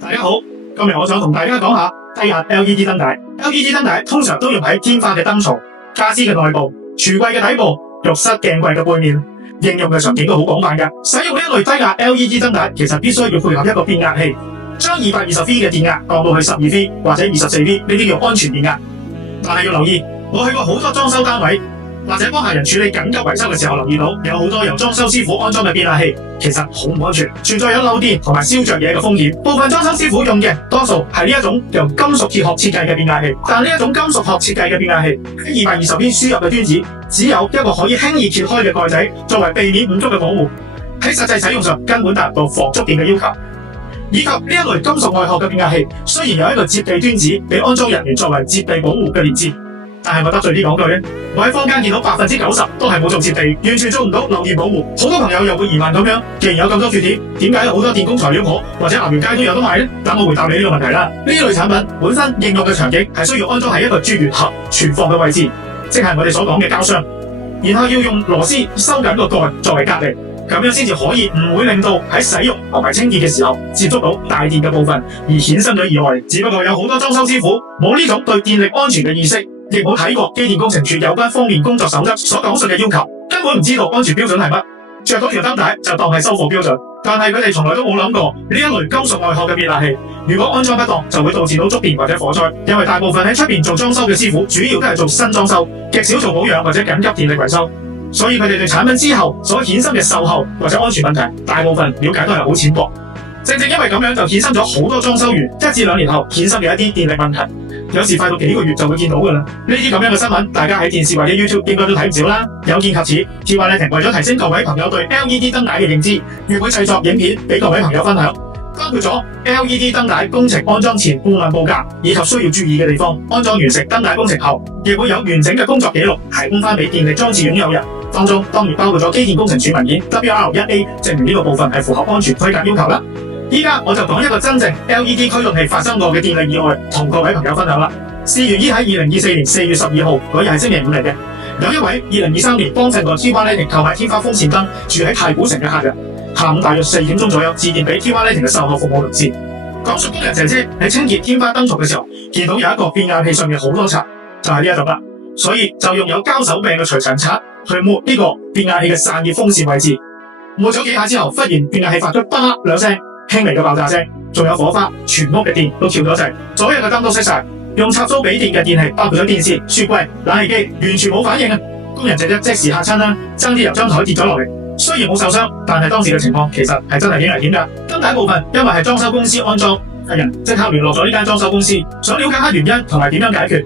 大家好，今日我想同大家講下低壓 LED 燈帶。LED 燈帶通常都用喺天花嘅燈槽、家私嘅內部、櫥櫃嘅底部、浴室鏡櫃嘅背面，應用嘅場景都好廣泛㗎。使用呢一類低壓 LED 燈帶，其實必須要配合一個變壓器，將220V 嘅電壓降到去12V 或者24V，呢啲叫安全電壓。但係要留意，我去過好多裝修單位，或者幫客人處理緊急維修嘅時候，留意到有好多由裝修師傅安裝嘅變壓器，其實好唔安全，存在有漏電同埋燒着嘢嘅風險。部分裝修師傅用嘅多數係呢一種由金屬鐵殼設計嘅變壓器，但呢一種金屬殼設計嘅變壓器喺220V 輸入嘅端子只有一個可以輕易揭開嘅蓋仔，作為避免誤觸嘅保護。喺實際使用上根本達唔到防觸電嘅要求。以及呢一類金屬外殼嘅變壓器，雖然有一個接地端子俾安裝人員作為接地保護嘅連接，但係我得罪啲講句咧，我喺坊間見到90%都係冇做接地，完全做唔到漏電保護。好多朋友又會疑問咁樣，既然有咁多缺點，點解好多電工材料鋪或者岩園街都有得賣呢？等我回答你呢個問題啦。呢類產品本身應用嘅場景係需要安裝喺一個絕緣盒存放嘅位置，即係我哋所講嘅膠箱，然後要用螺絲收緊個蓋作為隔離。咁樣先至可以唔會令到喺使用同埋清潔嘅時候接觸到大電嘅部分而衍生咗意外。只不過有好多裝修師傅冇呢種對電力安全嘅意識，亦冇睇過機電工程署有關方面工作守則所講述嘅要求，根本唔知道安全標準係乜，着到條燈帶就當係收貨標準。但係佢哋從來都冇諗過呢一類金屬外殼嘅變壓器，如果安裝不當就會導致到觸電或者火災。因為大部分喺出邊做裝修嘅師傅主要都係做新裝修，極少做保養或者緊急電力維修。所以佢哋對產品之後所衍生嘅售後或者安全問題，大部分了解都係好淺薄。正因為咁樣就衍生咗好多裝修完1至2年後衍生嘅一啲電力問題，有時快到幾個月就會見到㗎啦。呢啲咁樣嘅新聞，大家喺電視或者 YouTube 應該都睇唔少啦。有見及此，TY Lighting為咗提升各位朋友對 LED 燈帶嘅認知，亦會製作影片俾各位朋友分享，包括咗 LED 燈帶工程安裝前顧問報價以及需要注意嘅地方，安裝完成燈帶工程後，亦會有完整嘅工作記錄提供翻俾電力裝置擁有人。當中當然包括咗機電工程署文件 WR1A， 證明呢個部分係符合安全規格要求啦。依家我就講一個真正 LED 驅動器發生過嘅電力意外，同各位朋友分享啦。事源於喺2024年4月12號嗰日係星期五嚟嘅，有一位2023年幫襯過 TY Lighting 購買天花風扇燈住喺太古城嘅客人，下午大約4點鐘左右致電俾 TY Lighting 嘅售後服務同事，講述工人姐姐喺清潔天花燈槽嘅時候，見到有一個變壓器上面好多刷，就係呢一種啦，所以就用有膠手柄嘅除塵刷去抹呢個變壓器嘅散熱風扇位置。抹咗幾下之後，忽然變壓器發出啪兩聲輕微嘅爆炸聲，仲有火花，全屋嘅電都跳咗掣，所有嘅燈都熄晒，用插蘇俾電嘅電器包括咗電視、雪櫃、冷氣機完全冇反應啊！工人姐姐即時嚇親啦，爭啲由張台跌咗落嚟。雖然冇受傷，但係當時嘅情況其實係真係幾危險㗎。燈帶部分因為係裝修公司安裝，客人即刻聯絡咗呢間裝修公司，想了解下原因同埋點樣解決。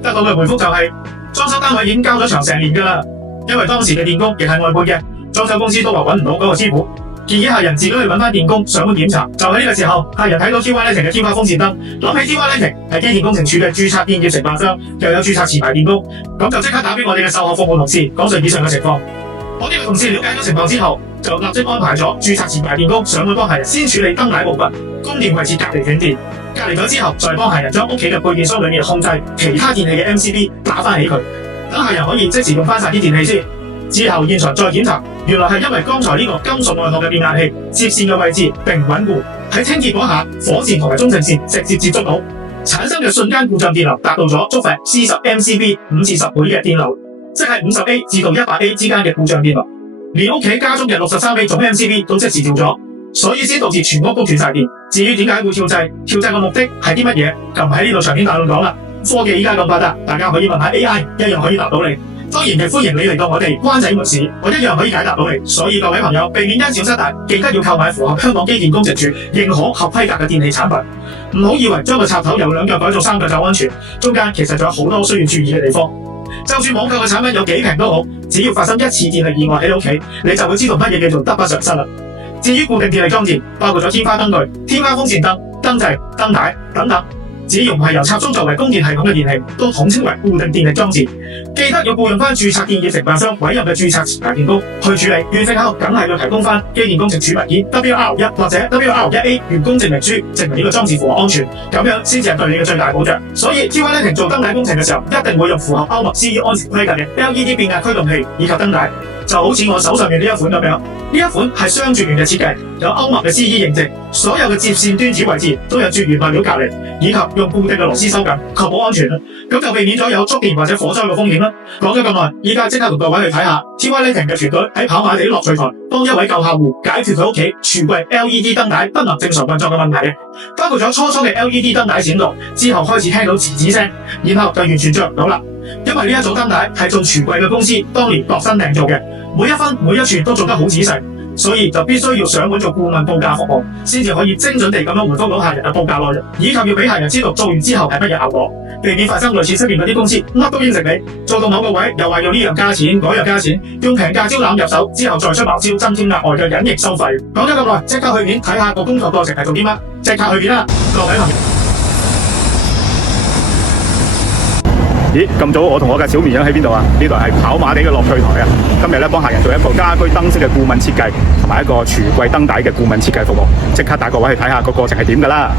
得到嘅回覆就係裝修單位已經交咗場成年㗎啦，因為當時嘅電工亦係外判嘅，裝修公司都話揾唔到嗰個師傅，建議客人自己去揾翻電工上門檢查。就喺呢個時候，客人睇到 TY Lighting 嘅天花風扇燈，諗起 TY Lighting 係機電工程署嘅註冊電業承辦商，又有註冊持牌電工，咁就即刻打俾我哋嘅售後服務同事講述以上嘅情況。我呢位同事了解咗情況之後，就立即安排咗註冊持牌電工上門幫客人先處理燈帶部分，供電位置隔離斷電，隔離咗之後再幫客人將屋企嘅配電箱裏面控制其他電器嘅 MCB 打翻起佢，等客人可以即時用翻晒啲電器先。之後現場再檢查，原來係因為剛才呢個金屬外殼嘅變壓器接線嘅位置並唔穩固，喺清潔嗰下火線同埋中正線直接接觸到，產生嘅瞬間故障電流達到咗觸發 C10 MCB 5至10倍嘅電流，即係50A 至到100A 之間嘅故障電流，連屋企家中嘅63A 總 MCB 都即時跳咗，所以先導致全屋都斷晒電。至於點解會跳掣，跳掣嘅目的係啲乜嘢，就唔喺呢度長篇大論講啦。科技依家咁發達，大家可以問下 AI， 一樣可以答到你。當然亦歡迎你嚟到我哋灣仔門市，我一樣可以解答到你。所以各位朋友，避免因小失大，記得要購買符合香港機電工程署認可合規格嘅電器產品。唔好以為將個插頭由2腳改做3腳就安全，中間其實仲有好多需要注意嘅地方。就算網購嘅產品有幾平都好，只要發生一次電力意外喺屋企，你就會知道乜嘢叫做得不償失啦。至於固定電力裝置，包括咗天花燈具、天花風扇燈、燈掣、燈帶等等，只要唔係由插蘇作為供電系統嘅電器，都統稱為固定電力裝置。記得要僱用翻註冊電業承辦商委任嘅註冊持牌電工去處理，完成後梗係要提供翻機電工程署文件 WR1 或者 WR1A 完工證明書，證明呢個裝置符合安全，咁樣先至係對你嘅最大保障。所以 TY Lighting做燈帶工程嘅時候，一定會用符合歐盟 CE 安全規格嘅 LED 變壓驅動器以及燈帶。就好似我手上面呢一款咁樣，呢一款係雙絕緣嘅設計，有歐盟嘅 CE 認證，所有嘅接線端子位置都有絕緣物料隔離，以及用固定嘅螺絲收緊，確保安全啦。咁就避免咗有觸電或者火災嘅風險啦。講咗咁耐，依家即刻同各位去睇下 TY Lighting 嘅團隊喺跑馬地樂趣台幫一位舊客戶解決佢屋企櫥櫃 LED 燈帶不能正常運作嘅問題，包括咗初嘅 LED 燈帶閃動，之後開始聽到吱吱聲，然後就完全着唔到啦。因為呢一組燈帶係做櫥櫃嘅公司當年度身訂做嘅，每一分每一寸都做得好仔細，所以就必須要上門做顧問報價服務，先至可以精準地咁樣回覆到客人嘅報價內容，以及要俾客人知道做完之後係乜嘢效果，避免發生類似出邊嗰啲公司乜都應承你，做到某個位又話要呢樣加錢嗰樣加錢，用平價招攬入手之後再出茅招，增添額外嘅隱形收費。講咗咁耐，即刻去片睇下個工作過程係做啲乜，即刻去片啦，各位朋友。咦，咁早我同我嘅小綿羊喺邊度啊？呢度係跑馬地嘅樂趣台啊！今日咧幫客人做一個家居燈飾嘅顧問設計，同埋一個櫥櫃燈帶嘅顧問設計服務。即刻帶各位去睇下個過程係點㗎啦！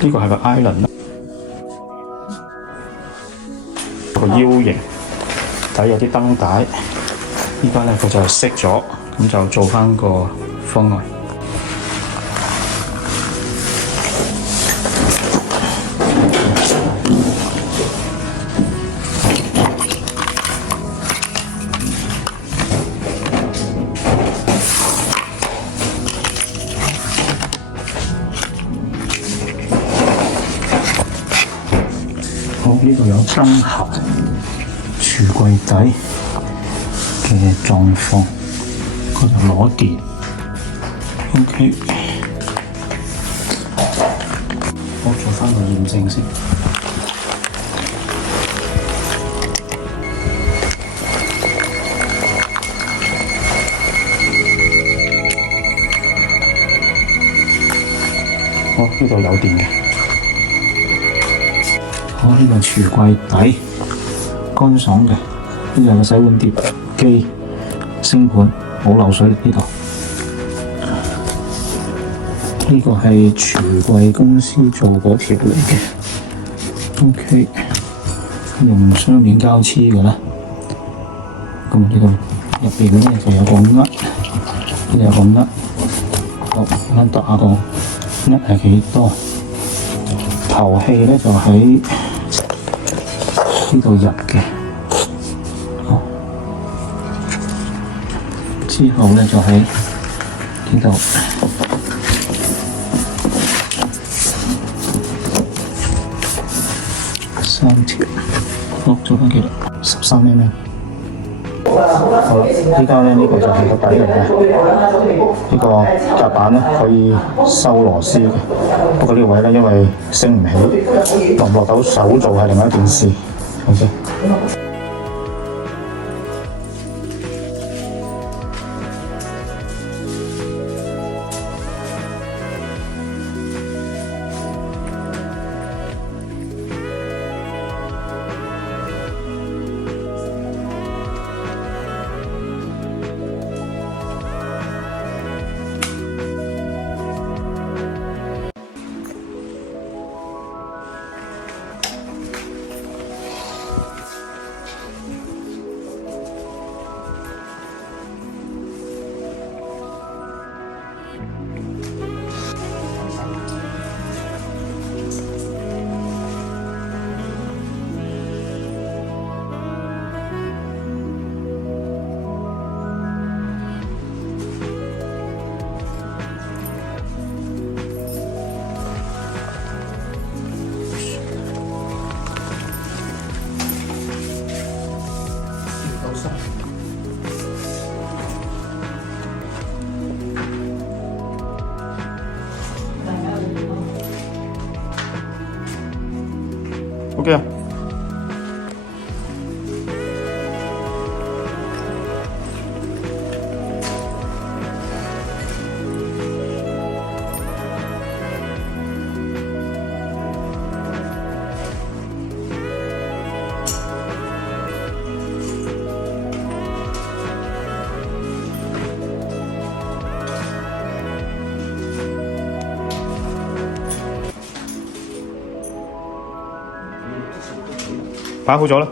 呢個係個 island 啦，個腰型底有啲燈帶，依家咧佢就熄咗，咁就做翻個方案。呢度有燈盒、櫥櫃底嘅狀況，嗰度攞電。OK， 我做翻個驗證先。呢度有電嘅。呢個櫥櫃底乾爽嘅，呢度有個洗碗碟機、星盤，冇漏水呢度。呢個係櫥櫃公司做嗰條嚟嘅。OK， 用雙面膠黐嘅啦。咁呢度入邊咧就有個鈪，呢度有個鈪。好，啱度下個鈪係幾多？頭氣咧就喺呢度入嘅，之後咧就喺呢度3條，做翻幾多？13 mm。好啦，依家咧呢個就係個底嚟嘅，呢個夾板咧可以收螺絲嘅，不過呢個位咧因為升唔起，落唔落到手做係另外一件事。OK。擺好咗啦。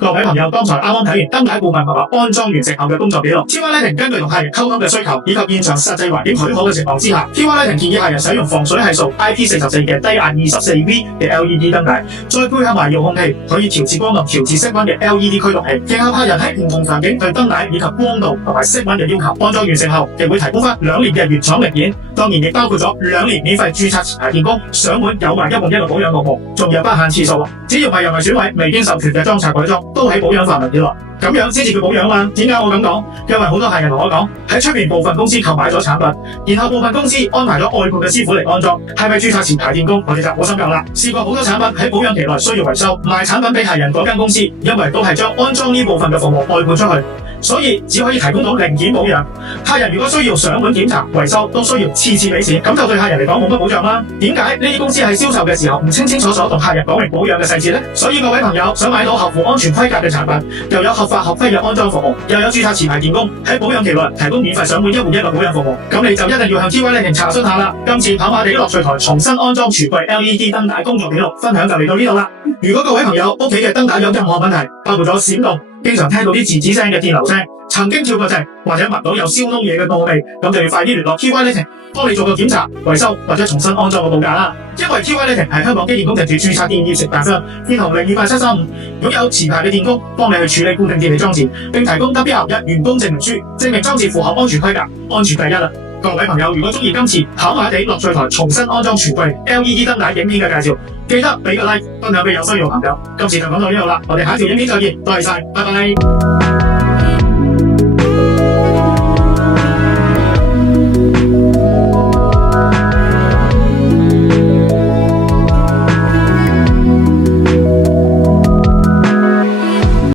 各位朋友，剛才啱啱睇完燈帶顧問同埋安裝完成後嘅工作記錄。TY Lighting根據同客人溝通嘅需求以及現場實際環境許可嘅情況之下，TY Lighting建議客人使用防水係數 IP44嘅低壓 24V 嘅 LED 燈帶，再配合埋遙控器可以調節光度、調節色溫嘅 LED 驅動器，迎合客人喺唔同場景對燈帶以及光度同埋色溫嘅要求。安裝完成後，亦會提供翻2年嘅原廠零件，當然亦包括咗2年免費註冊持牌電工，上門有埋1換1嘅保養服務，仲有不限次數。只要係人為損毀、未經授權嘅裝拆改裝，都喺保養範圍之內，咁樣先至叫保養嘛。點解我咁講？因為好多客人同我講，喺出面部分公司購買咗產品，然後部分公司安排咗外判嘅師傅嚟安裝，係咪註冊持牌電工？我哋就冇深究啦。試過好多產品喺保養期內需要維修，賣產品俾客人嗰間公司，因為都係將安裝呢部分嘅服務外判出去，所以只可以提供到零件保養。客人如果需要上門檢查維修，都需要次次俾錢，咁就對客人嚟講冇乜保障啦。點解呢啲公司喺銷售嘅時候唔清清楚楚同客人講明保養嘅細節呢？所以各位朋友想買到合乎安全規格嘅產品，又有合法合規嘅安裝服務，又有註冊持牌電工喺保養期內提供免費上門1換1嘅保養服務，咁你就一定要向 TY Lighting 查詢下啦。今次跑馬地樂趣台重新安裝櫥櫃 LED 燈帶工作記錄分享就嚟到呢度啦。如果各位朋友屋企嘅燈帶有任何問題，包括咗閃動、經常聽到啲吱吱聲嘅電流聲、曾經跳過掣或者聞到有燒燶嘢嘅惡味，咁就要快啲聯絡 TY Lighting 幫你做個檢查、維修或者重新安裝個報價啦。因為 TY Lighting 係香港機電工程署註冊電業承辦商，編號028735，擁有持牌嘅電工幫你去處理固定電器裝置，並提供 WR1 完工證明書，證明裝置符合安全規格，安全第一啦。各位朋友，如果中意今次跑馬地樂趣台重新安裝櫥櫃 LED 燈帶影片嘅介紹，記得俾個 like， 分享俾有需要嘅朋友。今次就講到呢度啦，我哋下一條影片再見，多謝晒，拜拜。